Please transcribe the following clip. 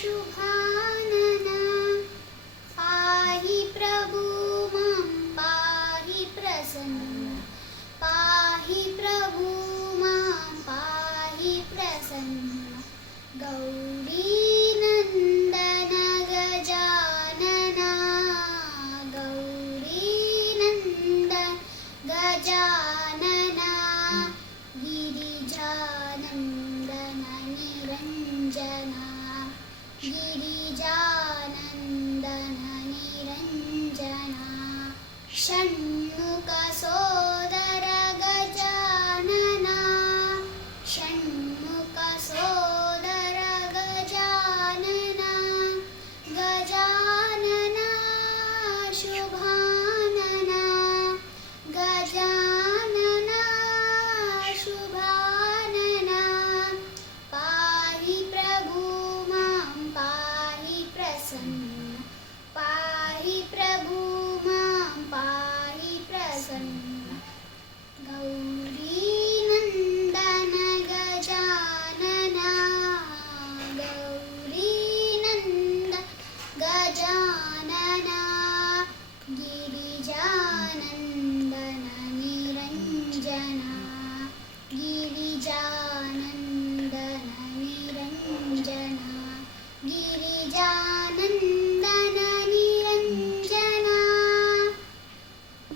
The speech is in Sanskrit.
शुभानना पाहि प्रभु मम पाहि प्रसन्न। पाहि प्रभु मां पाहि प्रसन्न। गौ गिरिजानन्दन निरञ्जना षण्मुख गजानना षण्मु कोदर गजानना गजान person.